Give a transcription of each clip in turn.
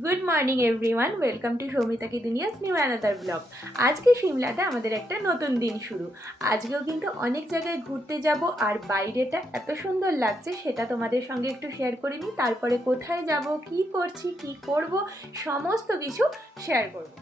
Good morning everyone, welcome to Soumita কি দুনিয়াস new another blog. আজকে সিমলাতে আমাদের একটা নতুন দিন শুরু। আজকেও কিন্তু অনেক জায়গায় ঘুরতে যাব, আর বাইরেটা এত সুন্দর লাগছে সেটা তোমাদের সঙ্গে একটু শেয়ার করিনি। তারপরে কোথায় যাব, কি করছি, কি করব, সমস্ত কিছু শেয়ার করব।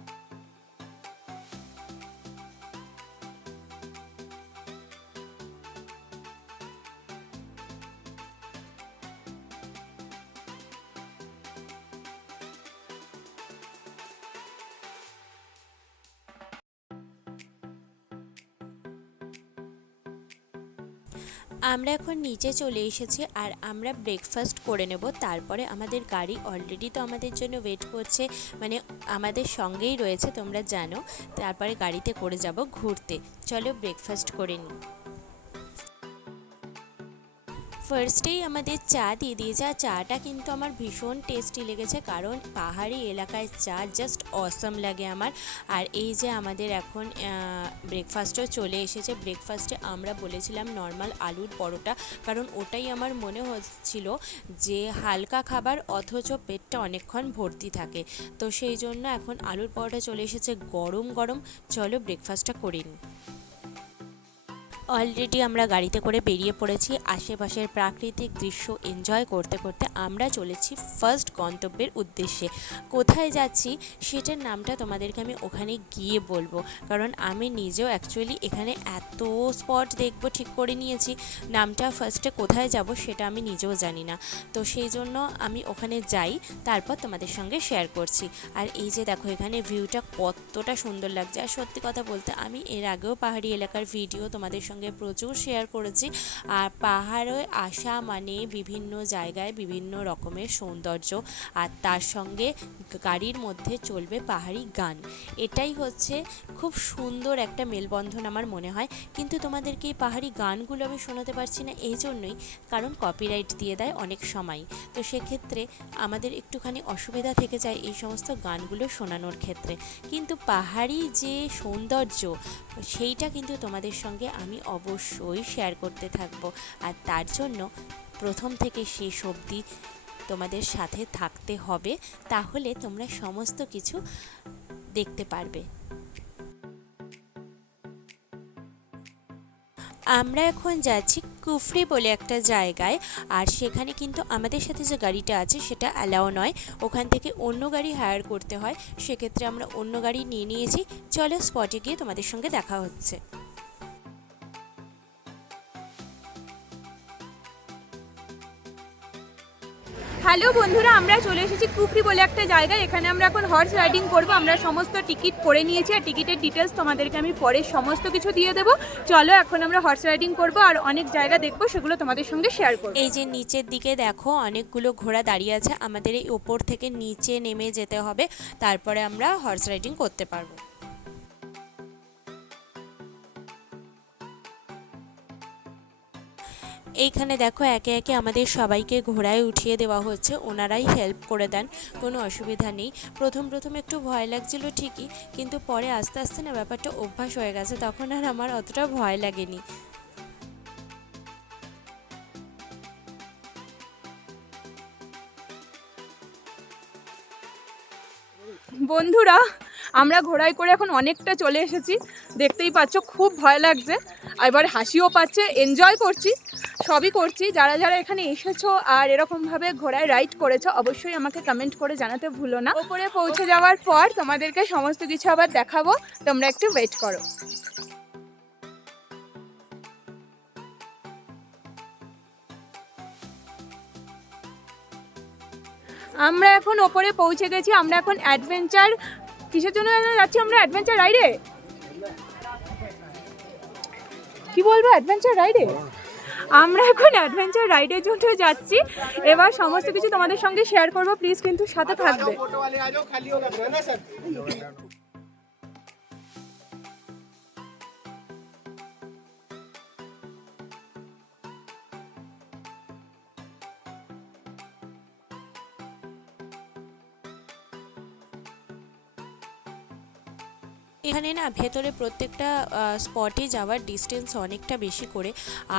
আমরা এখন নিচে চলে এসেছি আর আমরা ব্রেকফাস্ট করে নেব। তারপরে আমাদের গাড়ি অলরেডি তো আমাদের জন্য ওয়েট করছে, মানে আমাদের সঙ্গেই রয়েছে, তোমরা জানো। তারপরে গাড়িতে করে যাব ঘুরতে। চলো ব্রেকফাস্ট করে নিই। ফার্স্টেই আমাদের চা দিয়ে দিয়েছে, আর চাটা কিন্তু আমার ভীষণ টেস্টি লেগেছে, কারণ পাহাড়ি এলাকায় চা জাস্ট অসম লাগে আমার। আর এই যে আমাদের এখন ব্রেকফাস্টও চলে এসেছে। ব্রেকফাস্টে আমরা বলেছিলাম নর্মাল আলুর পরোটা, কারণ ওটাই আমার মনে হচ্ছিল যে হালকা খাবার অথচ পেটটা অনেকক্ষণ ভর্তি থাকে। তো সেই জন্য এখন আলুর পরোটা চলে এসেছে গরম গরম। চলো ব্রেকফাস্টটা করে নিই। অলরেডি আমরা গাড়িতে করে বেরিয়ে পড়েছি। আশেপাশের প্রাকৃতিক দৃশ্য এনজয় করতে করতে আমরা চলেছি ফার্স্ট গন্তব্যের উদ্দেশ্যে। কোথায় যাচ্ছি সেটার নামটা তোমাদেরকে আমি ওখানে গিয়ে বলবো, কারণ আমি নিজেও অ্যাকচুয়ালি এখানে এত স্পট দেখবো ঠিক করে নিয়েছি, নামটা ফার্স্টে কোথায় যাব সেটা আমি নিজেও জানি না। তো সেই জন্য আমি ওখানে যাই, তারপর তোমাদের সঙ্গে শেয়ার করছি। আর এই যে দেখো এখানে ভিউটা কতটা সুন্দর লাগছে। আর সত্যি কথা বলতে আমি এর আগেও পাহাড়ি এলাকার ভিডিও তোমাদের সঙ্গে প্রচুর শেয়ার করেছি। আর পাহাড়ে আসা মানে বিভিন্ন জায়গায় বিভিন্ন রকমের সৌন্দর্য, আর তার সঙ্গে গাড়ির মধ্যে চলবে পাহাড়ি গান। এটাই হচ্ছে খুব সুন্দর একটা মেলবন্ধন আমার মনে হয়। কিন্তু তোমাদেরকে এই পাহাড়ি গানগুলো আমি শোনাতে পারছি না এই জন্যই, কারণ কপিরাইট দিয়ে দেয় অনেক সময়। তো সেক্ষেত্রে আমাদের একটুখানি অসুবিধা থেকে যায় এই সমস্ত গানগুলো শোনানোর ক্ষেত্রে। কিন্তু পাহাড়ি যে সৌন্দর্য সেইটা কিন্তু তোমাদের সঙ্গে আমি অবশ্যই শেয়ার করতে থাকবো। আর তার জন্য প্রথম থেকে শেষ অবধি তোমাদের সাথে থাকতে হবে, তাহলে তোমরা সমস্ত কিছু দেখতে পারবে। আমরা এখন যাচ্ছি কুফরি বলে একটা জায়গায়, আর সেখানে কিন্তু আমাদের সাথে যে গাড়িটা আছে সেটা অ্যালাও নয়, ওখান থেকে অন্য গাড়ি হায়ার করতে হয়। সেক্ষেত্রে আমরা অন্য গাড়ি নিয়ে নিয়েছি। চলো স্পটে গিয়ে তোমাদের সঙ্গে দেখা হচ্ছে। হ্যালো বন্ধুরা, আমরা চলে এসেছি কুফরি বলে একটা জায়গায়। এখানে আমরা এখন হর্স রাইডিং করব। আমরা সমস্ত টিকিট করে নিয়েছি, আর টিকিটের ডিটেলস তোমাদেরকে আমি পরে সমস্ত কিছু দিয়ে দেবো। চলো এখন আমরা হর্স রাইডিং করব আর অনেক জায়গা দেখবো, সেগুলো তোমাদের সঙ্গে শেয়ার করব। এই যে নিচের দিকে দেখো অনেকগুলো ঘোড়া দাঁড়িয়ে আছে, আমাদের এই ওপর থেকে নিচে নেমে যেতে হবে, তারপরে আমরা হর্স রাইডিং করতে পারবো। এইখানে দেখো একে একে আমাদের সবাইকে ঘোড়ায় উঠিয়ে দেওয়া হচ্ছে, ওনারাই হেল্প করে দেন, কোনো অসুবিধা নেই। প্রথম প্রথম একটু ভয় লাগছিল ঠিকই, কিন্তু পরে আস্তে আস্তে না ব্যাপারটা অভ্যাস হয়ে গেছে, তখন আর আমার অতটা ভয় লাগেনি। বন্ধুরা, আমরা ঘোড়ায় করে এখন অনেকটা চলে এসেছি, দেখতেই পাচ্ছ। খুব ভয় লাগছে, এবার হাসিও পাচ্ছে, এনজয় করছি, সবই করছি। যারা যারা এখানে এসেছো আর এরকমভাবে ঘোড়ায় রাইড করেছো অবশ্যই আমাকে কমেন্ট করে জানাতে ভুলো না। ওপরে পৌঁছে যাওয়ার পর তোমাদেরকে সমস্ত কিছু আবার দেখাবো, তোমরা একটু ওয়েট করো। আমরা এখন ওপরে পৌঁছে গেছি। আমরা এখন অ্যাডভেঞ্চার, কিসের জন্য যাচ্ছি আমরা? অ্যাডভেঞ্চার রাইডে, কি বলবো, অ্যাডভেঞ্চার রাইডে। আমরা এখন অ্যাডভেঞ্চার রাইডের জন্য যাচ্ছি। এবার সমস্ত কিছু তোমাদের সঙ্গে শেয়ার করব, প্লিজ কিন্তু সাথে থাকবে। এখানে না ভেতরে প্রত্যেকটা স্পটে যাওয়ার ডিস্টেন্স অনেকটা বেশি করে,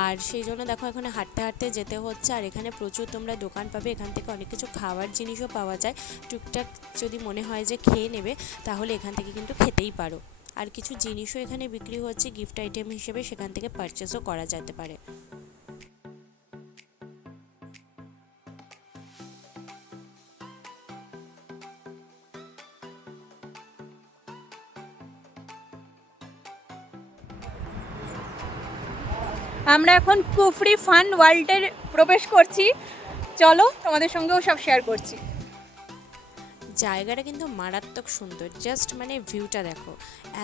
আর সেই জন্য দেখো এখানে হাঁটতে হাঁটতে যেতে হচ্ছে। আর এখানে প্রচুর তোমরা দোকান পাবে, এখান থেকে অনেক কিছু খাওয়ার জিনিসও পাওয়া যায়। টুকটাক যদি মনে হয় যে খেয়ে নেবে তাহলে এখান থেকে কিন্তু খেতেই পারো। আর কিছু জিনিসও এখানে বিক্রি হচ্ছে গিফট আইটেম হিসেবে, সেখান থেকে পারচেসও করা যেতে পারে। আমরা এখন কুফরি ফান ওয়ার্ল্ডের প্রবেশ করছি, চলো তোমাদের সঙ্গেও সব শেয়ার করছি। জায়গাটা কিন্তু মারাত্মক সুন্দর, জাস্ট মানে ভিউটা দেখো,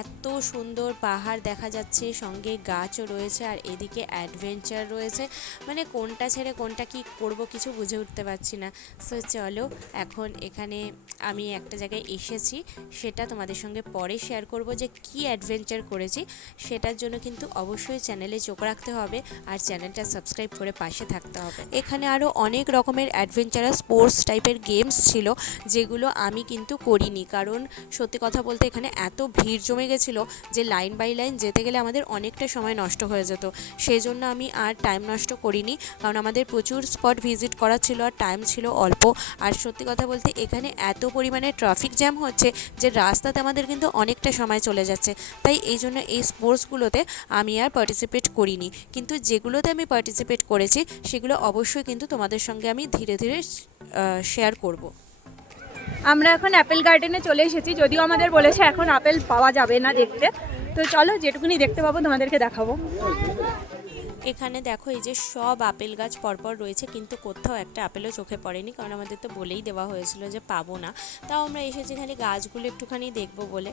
এত সুন্দর পাহাড় দেখা যাচ্ছে, সঙ্গে গাছও রয়েছে, আর এদিকে অ্যাডভেঞ্চার রয়েছে। মানে কোনটা ছেড়ে কোনটা কি করব কিছু বুঝে উঠতে পারছি না। সো চলো, এখন এখানে আমি একটা জায়গায় এসেছি, সেটা তোমাদের সঙ্গে পরে শেয়ার করব যে কি অ্যাডভেঞ্চার করেছি। সেটার জন্য কিন্তু অবশ্যই চ্যানেলে চোখ রাখতে হবে আর চ্যানেলটা সাবস্ক্রাইব করে পাশে থাকতে হবে। এখানে আরও অনেক রকমের অ্যাডভেঞ্চারাস স্পোর্টস টাইপের গেমস ছিল, যেগুলো আমি কিন্তু করিনি, কারণ সত্যি কথা বলতে এখানে এত ভিড় জমে গেছিলো যে লাইন বাই লাইন যেতে গেলে আমাদের অনেকটা সময় নষ্ট হয়ে যেত। সেই জন্য আমি আর টাইম নষ্ট করিনি, কারণ আমাদের প্রচুর স্পট ভিজিট করা ছিল আর টাইম ছিল অল্প। আর সত্যি কথা বলতে এখানে এত পরিমাণে ট্রাফিক জ্যাম হচ্ছে যে রাস্তাতে আমাদের কিন্তু অনেকটা সময় চলে যাচ্ছে। তাই এই জন্য এই স্পোর্টসগুলোতে আমি আর পার্টিসিপেট করিনি, কিন্তু যেগুলোতে আমি পার্টিসিপেট করেছি সেগুলো অবশ্যই কিন্তু তোমাদের সঙ্গে আমি ধীরে ধীরে শেয়ার করব। আমরা এখন অ্যাপেল গার্ডেনে চলে এসেছি, যদিও আমাদের বলেছে এখন আপেল পাওয়া যাবে না দেখতে, তো চলো যেটুকুনি দেখতে পাবো তোমাদেরকে দেখাবো। এখানে দেখো এই যে সব আপেল গাছ পরপর রয়েছে, কিন্তু কোথাও একটা আপেলও চোখে পড়েনি, কারণ আমাদের তো বলেই দেওয়া হয়েছিল যে পাবো না। তাও আমরা এসেছি খালি গাছগুলো একটুখানি দেখবো বলে।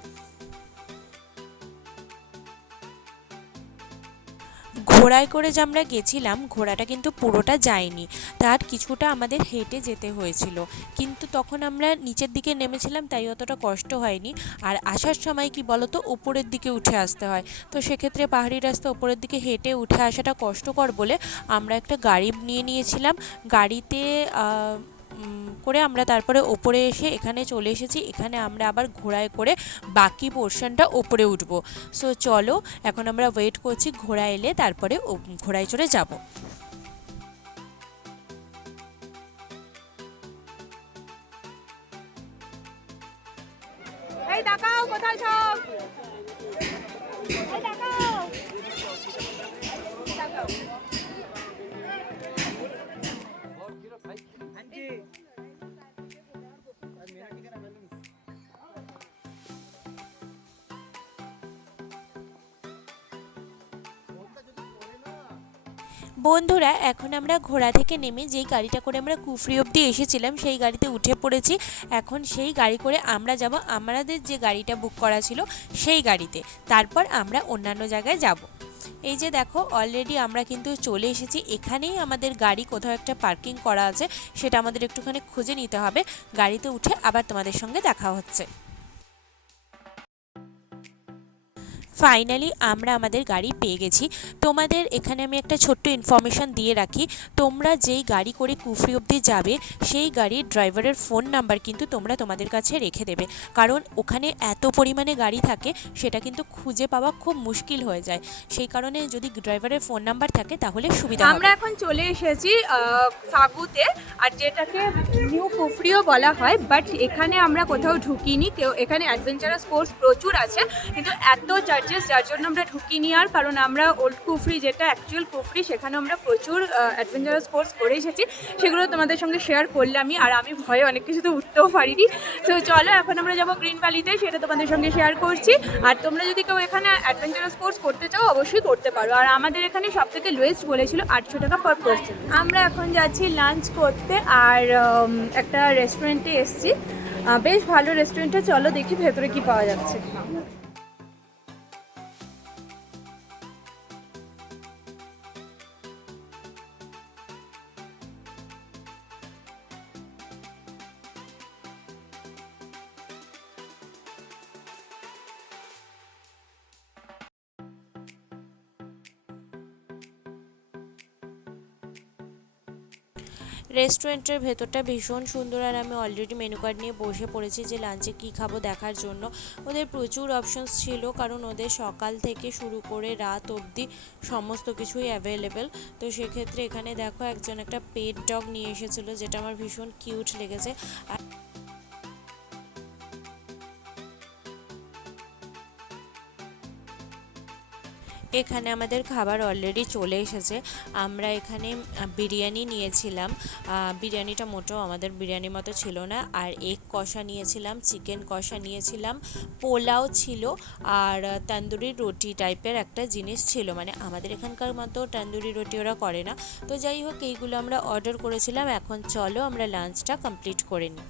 ঘোড়ায় করে যে আমরা গেছিলাম, ঘোড়াটা কিন্তু পুরোটা যায়নি, তার কিছুটা আমাদের হেঁটে যেতে হয়েছিল, কিন্তু তখন আমরা নিচের দিকে নেমেছিলাম তাই অতটা কষ্ট হয়নি। আর আসার সময় কি বলতো, উপরের দিকে উঠে আসতে হয়, তো সেক্ষেত্রে পাহাড়ি রাস্তা উপরের দিকে হেঁটে উঠে আসাটা কষ্টকর বলে আমরা একটা গাড়ি নিয়ে নিয়েছিলাম। গাড়িতে করে আমরা তারপরে ওপরে এসে এখানে চলে এসেছি। এখানে আমরা আবার ঘোড়ায় করে বাকি পোর্শনটা ওপরে উঠবো। সো চলো, এখন আমরা ওয়েট করছি ঘোড়া এলে তারপরে ঘোড়ায় চড়ে যাব। এই দেখাও কোথায় সব, এই দেখাও, দেখাও। বন্ধুরা, এখন আমরা ঘোড়া থেকে নেমে যেই গাড়িটা করে আমরা কুফরি অবধি এসেছিলাম সেই গাড়িতে উঠে পড়েছি। এখন সেই গাড়ি করে আমরা যাব আমাদের যে গাড়িটা বুক করা ছিল সেই গাড়িতে, তারপর আমরা অন্যান্য জায়গায় যাব। এই যে দেখো, অলরেডি আমরা কিন্তু চলে এসেছি। এখানেই আমাদের গাড়ি কোথাও একটা পার্কিং করা আছে, সেটা আমাদের একটুখানি খুঁজে নিতে হবে। গাড়িতে উঠে আবার তোমাদের সঙ্গে দেখা হচ্ছে। ফাইনালি আমরা আমাদের গাড়ি পেয়ে গেছি। তোমাদের এখানে আমি একটা ছোট্ট ইনফরমেশান দিয়ে রাখি, তোমরা যেই গাড়ি করে কুফরি অবধি যাবে সেই গাড়ির ড্রাইভারের ফোন নাম্বার কিন্তু তোমরা তোমাদের কাছে রেখে দেবে, কারণ ওখানে এত পরিমাণে গাড়ি থাকে সেটা কিন্তু খুঁজে পাওয়া খুব মুশকিল হয়ে যায়। সেই কারণে যদি ড্রাইভারের ফোন নাম্বার থাকে তাহলে সুবিধা হবে। আমরা এখন চলে এসেছি ফাগুতে, আর যেটাকে নিউ কুফরিও বলা হয়, বাট এখানে আমরা কোথাও ঢুকিনি। কেউ এখানে অ্যাডভেঞ্চারাস স্পোর্টস প্রচুর আছে, কিন্তু এত চার্জেস যার জন্য আমরা ঢুকিনি। আর কারণ আমরা ওল্ড কুফরি যেটা অ্যাকচুয়াল কুফরি, সেখানে আমরা প্রচুর অ্যাডভেঞ্চারাস স্পোর্টস করে এসেছি, সেগুলো তোমাদের সঙ্গে শেয়ার করলামই। আর আমি ভয়ে অনেক কিছুতে উঠতেও পারিনি। তো চলো এখন আমরা যাবো গ্রিন ভ্যালিতে, সেটা তোমাদের সঙ্গে শেয়ার করছি। আর তোমরা যদি কেউ এখানে অ্যাডভেঞ্চারাস স্পোর্টস করতে চাও অবশ্যই করতে পারো। আর আমাদের এখানে সব থেকে লোয়েস্ট বলেছিল 800 টাকা পার পার্সন। আমরা এখন যাচ্ছি লাঞ্চ করতে, আর একটা রেস্টুরেন্টে এসেছি, বেশ ভালো রেস্টুরেন্টে। চলো দেখি ভেতরে কি পাওয়া যাচ্ছে। রেস্টুরেন্টের ভেতরটা ভীষণ সুন্দর, আর আমি অলরেডি মেনু কার্ড নিয়ে বসে পড়েছি যে লাঞ্চে কী খাবো দেখার জন্য। ওদের প্রচুর অপশনস ছিল, কারণ ওদের সকাল থেকে শুরু করে রাত অবধি সমস্ত কিছুই অ্যাভেলেবেল। তো সেক্ষেত্রে এখানে দেখো একজন একটা পেট ডগ নিয়ে এসেছিলো, যেটা আমার ভীষণ কিউট লেগেছে। আর এখানে আমাদের খাবার অলরেডি চলে এসেছে। আমরা এখানে বিরিয়ানি নিয়েছিলাম। বিরিয়ানিটা মোটেও আমাদের বিরিয়ানির মতো ছিল না। আর এগ কষা নিয়েছিলাম, চিকেন কষা নিয়েছিলাম, পোলাও ছিল, আর তন্দুরি রুটি টাইপের একটা জিনিস ছিল। মানে আমাদের এখানকার মতো তন্দুরি রুটি ওরা করে না। তো যাই হোক, এইগুলো আমরা অর্ডার করেছিলাম। এখন চলো আমরা লাঞ্চটা কমপ্লিট করে নিই।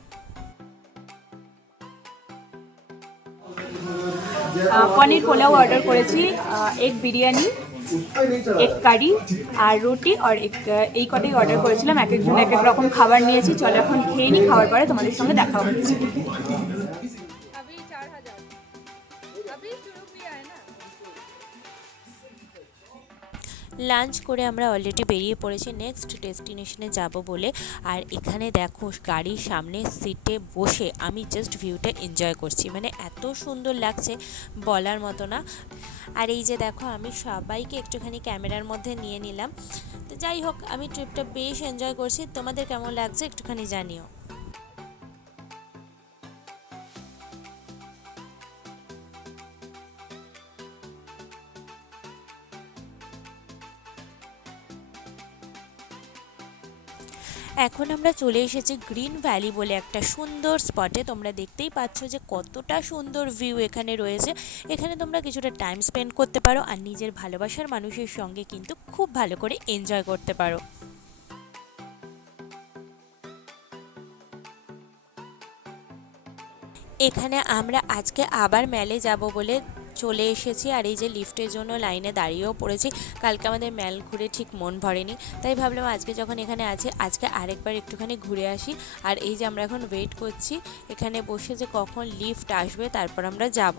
পনির পোলাও অর্ডার করেছি, এগ বিরিয়ানি, এগ কারি আর রুটি আর এই কটাই অর্ডার করেছিলাম। এক একজন এক এক রকম খাবার নিয়েছি। চলো এখন খেয়ে নিই, খাওয়ার পরে তোমাদের সঙ্গে দেখা হচ্ছে। লাঞ্চ করে আমরা অলরেডি বেরিয়ে পড়েছি নেক্সট ডেস্টিনেশনে যাব বলে। আর এখানে দেখো গাড়ির সামনে সিটে বসে আমি জাস্ট ভিউটা এনজয় করছি, মানে এত সুন্দর লাগছে বলার মতো না। আর এই যে দেখো আমি সবাইকে একটুখানি ক্যামেরার মধ্যে নিয়ে নিলাম। তো যাই হোক, আমি ট্রিপটা বেশ এনজয় করছি। তোমাদের কেমন লাগছে একটুখানি জানিও। এখন আমরা চলে এসেছি গ্রিন ভ্যালি বলে একটা সুন্দর স্পটে। তোমরা দেখতেই পাচ্ছ যে কতটা সুন্দর ভিউ এখানে রয়েছে। এখানে তোমরা কিছুটা টাইম স্পেন্ড করতে পারো আর নিজের ভালোবাসার মানুষের সঙ্গে কিন্তু খুব ভালো করে এনজয় করতে পারো। এখানে আমরা আজকে আবার মেলে যাব বলে চলে এসেছি। আর এই যে লিফটের জন্য লাইনে দাঁড়িয়েও পড়েছি। কালকে আমাদের মেল ঘুরে ঠিক মন ভরেনি, তাই ভাবলাম আজকে যখন এখানে আছি আজকে আরেকবার একটুখানি ঘুরে আসি। আর এই যে আমরা এখন ওয়েট করছি এখানে বসে যে কখন লিফট আসবে, তারপর আমরা যাব।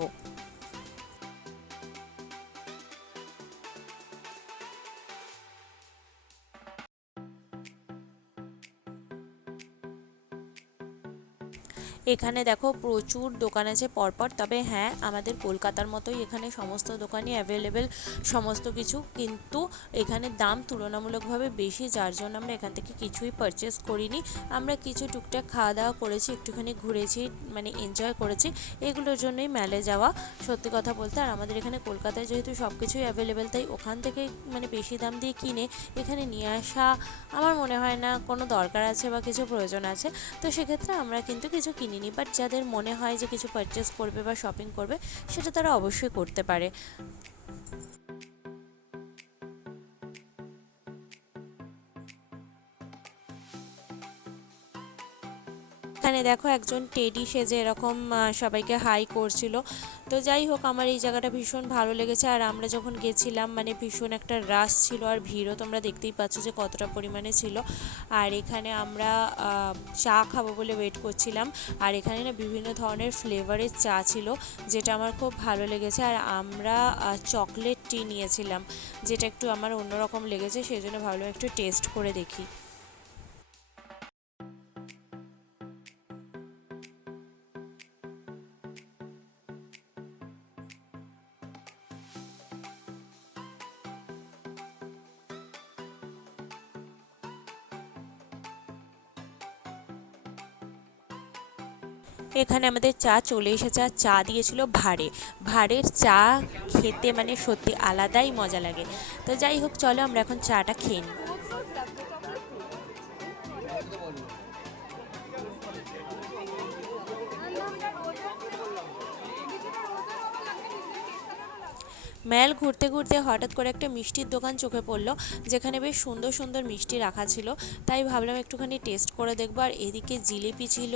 এখানে দেখো প্রচুর দোকান আছে পরপর। তবে হ্যাঁ, আমাদের কলকাতার মতোই এখানে সমস্ত দোকানই অ্যাভেলেবেল সমস্ত কিছু, কিন্তু এখানে দাম তুলনামূলকভাবে বেশি, যার জন্য আমরা এখান থেকে কিছুই পারচেস করিনি। আমরা কিছু টুকটাক খাওয়া দাওয়া করেছি, একটুখানি ঘুরেছি, মানে এনজয় করেছি, এগুলোর জন্যই মেলে যাওয়া সত্যি কথা বলতে। আর আমাদের এখানে কলকাতায় যেহেতু সব কিছুই অ্যাভেলেবেল, তাই ওখান থেকে মানে বেশি দাম দিয়ে কিনে এখানে নিয়ে আসা আমার মনে হয় না কোনো দরকার আছে বা কিছু প্রয়োজন আছে। তো সেক্ষেত্রে আমরা কিন্তু কিছু কিনিনি। বাট যাদের মনে হয় যে কিছু পারচেস করবে বা শপিং করবে, সেটা তারা অবশ্যই করতে পারে। এখানে দেখো একজন টেডি সেজে এরকম সবাইকে হাই করছিল। তো যাই হোক, আমার এই জায়গাটা ভীষণ ভালো লেগেছে। আর আমরা যখন গেছিলাম মানে ভীষণ একটা রাশ ছিল, আর ভিড়ও তোমরা দেখতেই পাচ্ছ যে কতটা পরিমাণে ছিল। আর এখানে আমরা চা খাবো বলে ওয়েট করছিলাম। আর এখানে না বিভিন্ন ধরনের ফ্লেভারের চা ছিল, যেটা আমার খুব ভালো লেগেছে। আর আমরা চকলেট টি নিয়েছিলাম, যেটা একটু আমার অন্যরকম লেগেছে, সেই জন্য ভাবলাম একটু টেস্ট করে দেখি। এখানে আমাদের চা চলে এসেছে, আর চা দিয়েছিল ভাঁড়ে। ভাঁড়ের চা খেতে মানে সত্যি আলাদাই মজা লাগে। তো যাই হোক, চলো আমরা এখন চাটা খেয়ে নিই। মেল ঘুরতে ঘুরতে হঠাৎ করে একটা মিষ্টির দোকান চোখে পড়লো, যেখানে বেশ সুন্দর সুন্দর মিষ্টি রাখা ছিল। তাই ভাবলাম একটুখানি টেস্ট করে দেখবো। আর এদিকে জিলিপি ছিল,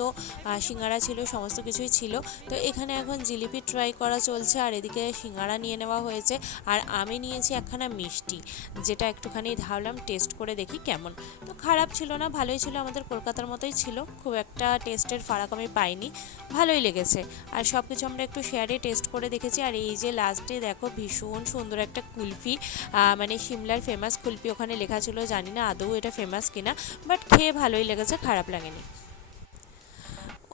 সিঙ্গারা ছিল, সমস্ত কিছুই ছিল। তো এখানে এখন জিলিপি ট্রাই করা চলছে, আর এদিকে সিঙ্গারা নিয়ে নেওয়া হয়েছে। আর আমি নিয়েছি একখানা মিষ্টি, যেটা একটুখানি ভাবলাম টেস্ট করে দেখি কেমন। তো খারাপ ছিল না, ভালোই ছিল, আমাদের কলকাতার মতোই ছিল, খুব একটা টেস্টের ফারাক আমি পাইনি, ভালোই লেগেছে। আর সব কিছু আমরা একটু শেয়ারে টেস্ট করে দেখেছি। আর এই যে লাস্টে দেখো ভীষণ ভীষণ সুন্দর একটা কুলফি, মানে সিমলার ফেমাস কুলফি ওখানে লেখা ছিল, জানি না আদৌ এটা ফেমাস কিনা, বাট খেয়ে ভালোই লেগেছে, খারাপ লাগেনি।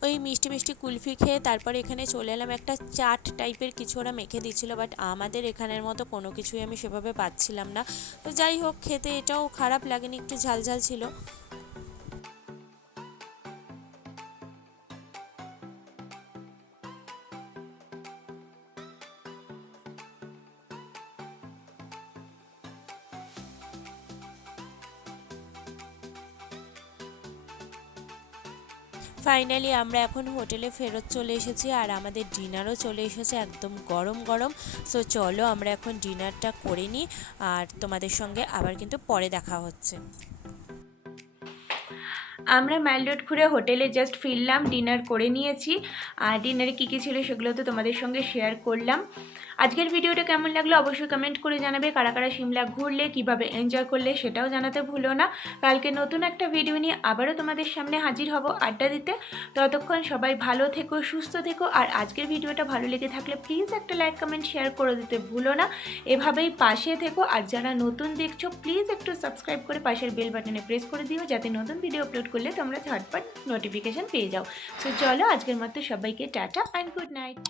ওই মিষ্টি মিষ্টি কুলফি খেয়ে তারপরে এখানে চলে এলাম, একটা চাট টাইপের কিছু ওরা মেখে দিচ্ছিলো, বাট আমাদের এখানের মতো কোনো কিছুই আমি সেভাবে পাচ্ছিলাম না। তো যাই হোক, খেতে এটাও খারাপ লাগেনি, একটু ঝাল ঝাল ছিল। ফাইনালি আমরা এখন হোটেলে ফেরত চলে এসেছি, আর আমাদের ডিনারও চলে এসেছে একদম গরম গরম। সো চলো আমরা এখন ডিনারটা করে নিই, আর তোমাদের সঙ্গে আবার কিন্তু পরে দেখা হচ্ছে। আমরা মাইল রোড ঘুরে হোটেলে জাস্ট ফিরলাম, ডিনার করে নিয়েছি। আর ডিনারে কী কী ছিল সেগুলো তো তোমাদের সঙ্গে শেয়ার করলাম। আজকের ভিডিওটা কেমন লাগলো অবশ্যই কমেন্ট করে জানাবে। কারা কারা সিমলা ঘুরলে, কিভাবে এনজয় করলে সেটাও জানাতে ভুলো না। কালকে নতুন একটা ভিডিও নিয়ে আবারও তোমাদের সামনে হাজির হব আড্ডা দিতে। ততক্ষণ সবাই ভালো থেকো, সুস্থ থেকো। আর আজকের ভিডিওটা ভালো লেগে থাকলে প্লিজ একটা লাইক কমেন্ট শেয়ার করে দিতে ভুলো না। এভাবেই পাশে থেকো। আর যারা নতুন দেখছো প্লিজ একটু সাবস্ক্রাইব করে পাশের বেল বাটনে প্রেস করে দিও, যাতে নতুন ভিডিও আপলোড করলে তোমরা ঝটপট নোটিফিকেশান পেয়ে যাও। সো চলো আজকের মতো সবাইকে টাটা অ্যান্ড গুড নাইট।